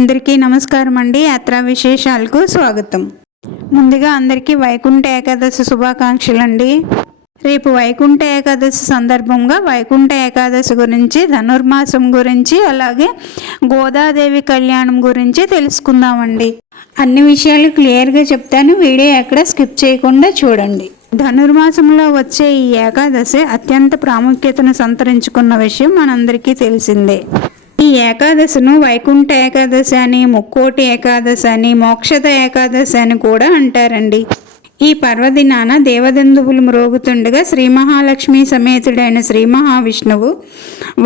అందరికీ నమస్కారం అండి. యాత్రా విశేషాలకు స్వాగతం. ముందుగా అందరికీ వైకుంఠ ఏకాదశి శుభాకాంక్షలు అండి. రేపు వైకుంఠ ఏకాదశి సందర్భంగా వైకుంఠ ఏకాదశి గురించి, ధనుర్మాసం గురించి, అలాగే గోదాదేవి కళ్యాణం గురించి తెలుసుకుందామండి. అన్ని విషయాలు క్లియర్గా చెప్తాను, వీడియో ఎక్కడ స్కిప్ చేయకుండా చూడండి. ధనుర్మాసంలో వచ్చే ఈ ఏకాదశి అత్యంత ప్రాముఖ్యతను సంతరించుకున్న విషయం మనందరికీ తెలిసిందే. ఈ ఏకాదశిను వైకుంఠ ఏకాదశి అని, ముక్కోటి ఏకాదశి అని, మోక్షద ఏకాదశి అని కూడా అంటారండి. ఈ పర్వదినాన దేవదందువులు మ్రోగుతుండగా శ్రీ మహాలక్ష్మి సమేతుడైన శ్రీ మహావిష్ణువు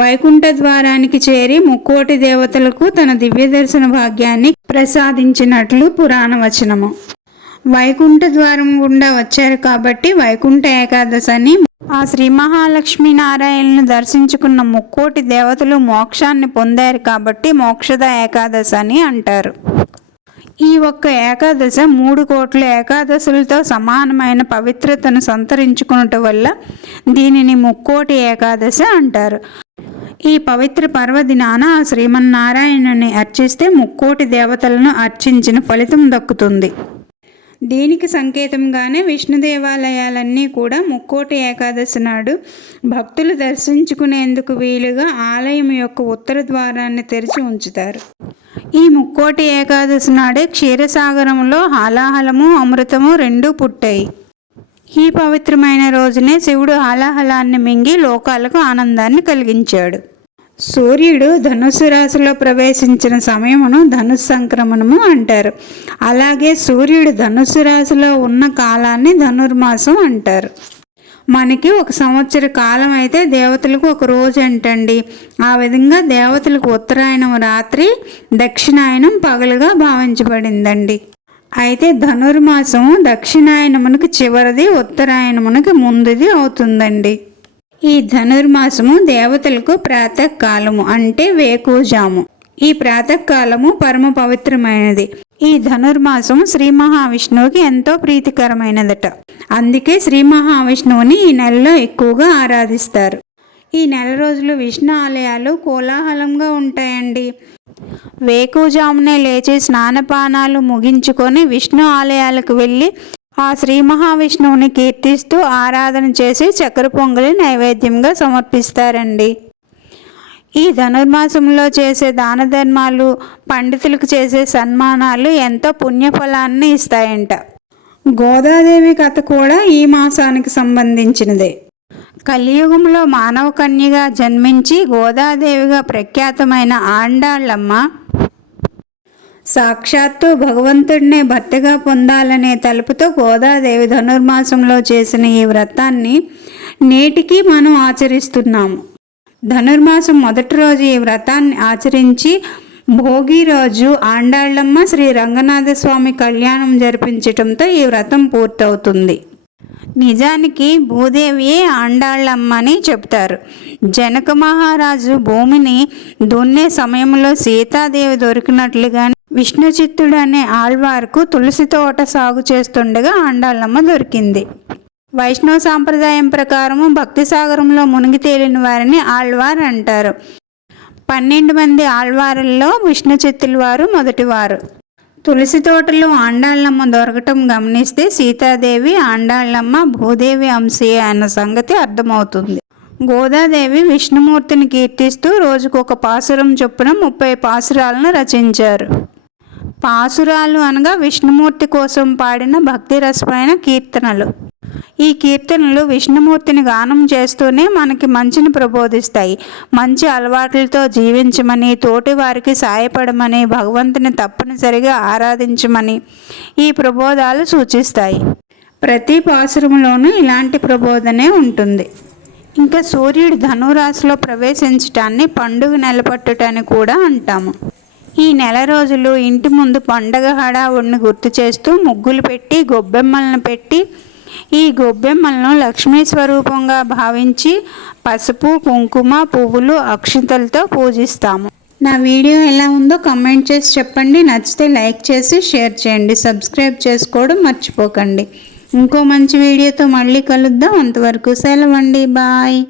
వైకుంఠ ద్వారానికి చేరి ముక్కోటి దేవతలకు తన దివ్య దర్శన భాగ్యాన్ని ప్రసాదించినట్లు పురాణ వచనము. వైకుంఠ ద్వారం గుండా వచ్చారు కాబట్టి వైకుంఠ ఏకాదశి అని, ఆ శ్రీ మహాలక్ష్మీ నారాయణను దర్శించుకున్న ముక్కోటి దేవతలు మోక్షాన్ని పొందారు కాబట్టి మోక్షద ఏకాదశి అని అంటారు. ఈ ఒక్క ఏకాదశి 3 కోట్ల ఏకాదశులతో సమానమైన పవిత్రతను సంతరించుకున్నట వల్ల దీనిని ముక్కోటి ఏకాదశి అంటారు. ఈ పవిత్ర పర్వదినాన ఆ శ్రీమన్నారాయణుని అర్చిస్తే ముక్కోటి దేవతలను అర్చించిన ఫలితం దక్కుతుంది. దీనికి సంకేతంగానే విష్ణు దేవాలయాలన్నీ కూడా ముక్కోటి ఏకాదశి నాడు భక్తులు దర్శించుకునేందుకు వీలుగా ఆలయం యొక్క ఉత్తర ద్వారాన్ని తెరిచి ఉంచుతారు. ఈ ముక్కోటి ఏకాదశి నాడే క్షీరసాగరంలో హాలాహలము, అమృతము రెండూ పుట్టాయి. ఈ పవిత్రమైన రోజునే శివుడు హాలాహలాన్ని మింగి లోకాలకు ఆనందాన్ని కలిగించాడు. సూర్యుడు ధనుస్సు రాశిలో ప్రవేశించిన సమయమును ధనుస్సు సంక్రమణము అంటారు. అలాగే సూర్యుడు ధనుస్సు రాశిలో ఉన్న కాలాన్ని ధనుర్మాసం అంటారు. మనకి 1 సంవత్సర కాలం అయితే దేవతలకు 1 రోజు అంటండి. ఆ విధంగా దేవతలకు ఉత్తరాయణం రాత్రి, దక్షిణాయనం పగలుగా భావించబడిందండి. అయితే ధనుర్మాసం దక్షిణాయనమునకు చివరిది, ఉత్తరాయణమునకు ముందుది అవుతుందండి. ఈ ధనుర్మాసము దేవతలకు ప్రాతకాలము అంటే వేకువజాము. ఈ ప్రాతకాలము పరమ పవిత్రమైనది. ఈ ధనుర్మాసం శ్రీ మహావిష్ణువుకి ఎంతో ప్రీతికరమైనదట. అందుకే శ్రీ మహావిష్ణువుని ఈ నెలలో ఎక్కువగా ఆరాధిస్తారు. ఈ నెల రోజులు విష్ణు ఆలయాలు కోలాహలంగా ఉంటాయండి. వేకువజామునే లేచి స్నానపానాలు ముగించుకొని విష్ణు ఆలయాలకు వెళ్ళి ఆ శ్రీ మహావిష్ణువుని కీర్తిస్తూ ఆరాధన చేసి చక్కెర పొంగలి నైవేద్యంగా సమర్పిస్తారండి. ఈ ధనుర్మాసంలో చేసే దాన ధర్మాలు, పండితులకు చేసే సన్మానాలు ఎంతో పుణ్యఫలాన్ని ఇస్తాయంట. గోదాదేవి కథ కూడా ఈ మాసానికి సంబంధించినదే. కలియుగంలో మానవ కన్యగా జన్మించి గోదాదేవిగా ప్రఖ్యాతమైన ఆండాళ్ళమ్మ సాక్షాత్తు భగవంతుడినే భర్తగా పొందాలనే తలుపుతో గోదాదేవి ధనుర్మాసంలో చేసిన ఈ వ్రతాన్ని నేటికి మనం ఆచరిస్తున్నాము. ధనుర్మాసం మొదటి రోజు ఈ వ్రతాన్ని ఆచరించి భోగి రోజు ఆండాళ్ళమ్మ శ్రీ రంగనాథ స్వామి కళ్యాణం జరిపించటంతో ఈ వ్రతం పూర్తవుతుంది. నిజానికి భూదేవియే ఆండాళ్ళమ్మ అని చెప్తారు. జనక మహారాజు భూమిని దున్నే సమయంలో సీతాదేవి దొరికినట్లుగానే విష్ణు చిత్తుడు అనే ఆళ్వార్కు తులసి తోట సాగు చేస్తుండగా ఆండాళ్ళమ్మ దొరికింది. వైష్ణవ సాంప్రదాయం ప్రకారము భక్తి సాగరంలో మునిగి తేలిన వారిని ఆళ్వార్ అంటారు. 12 మంది ఆళ్వారుల్లో విష్ణు చిత్తుల వారు మొదటివారు. తులసి తోటలో ఆండాళ్ళమ్మ దొరకటం గమనిస్తే సీతాదేవి ఆండాళ్ళమ్మ భూదేవి అంశీయ అన్న సంగతి అర్థమవుతుంది. గోదాదేవి విష్ణుమూర్తిని కీర్తిస్తూ రోజుకొక పాసురం చొప్పున 30 పాసురాలను రచించారు. పాసురాలు అనగా విష్ణుమూర్తి కోసం పాడిన భక్తి రసమైన కీర్తనలు. ఈ కీర్తనలు విష్ణుమూర్తిని గానం చేస్తూనే మనకి మంచిని ప్రబోధిస్తాయి. మంచి అలవాట్లతో జీవించమని, తోటి వారికి సాయపడమని, భగవంతుని తప్పనిసరిగా ఆరాధించమని ఈ ప్రబోధాలు సూచిస్తాయి. ప్రతి పాసురంలోనూ ఇలాంటి ప్రబోధనే ఉంటుంది. ఇంకా సూర్యుడు ధనురాశిలో ప్రవేశించటాన్ని పండుగ నెలపట్టుటని కూడా అంటాము. ఈ నెల రోజులు ఇంటి ముందు పండగ హడావుడిని గుర్తు చేస్తూ ముగ్గులు పెట్టి గొబ్బెమ్మలను పెట్టి ఈ గొబ్బెమ్మలను లక్ష్మీ స్వరూపంగా భావించి పసుపు, కుంకుమ, పువ్వులు, అక్షింతలతో పూజిస్తాము. నా వీడియో ఎలా ఉందో కామెంట్ చేసి చెప్పండి. నచ్చితే లైక్ చేసి షేర్ చేయండి. సబ్స్క్రైబ్ చేసుకోవడం మర్చిపోకండి. ఇంకో మంచి వీడియోతో మళ్ళీ కలుద్దాం. అంతవరకు సెలవండి. బాయ్.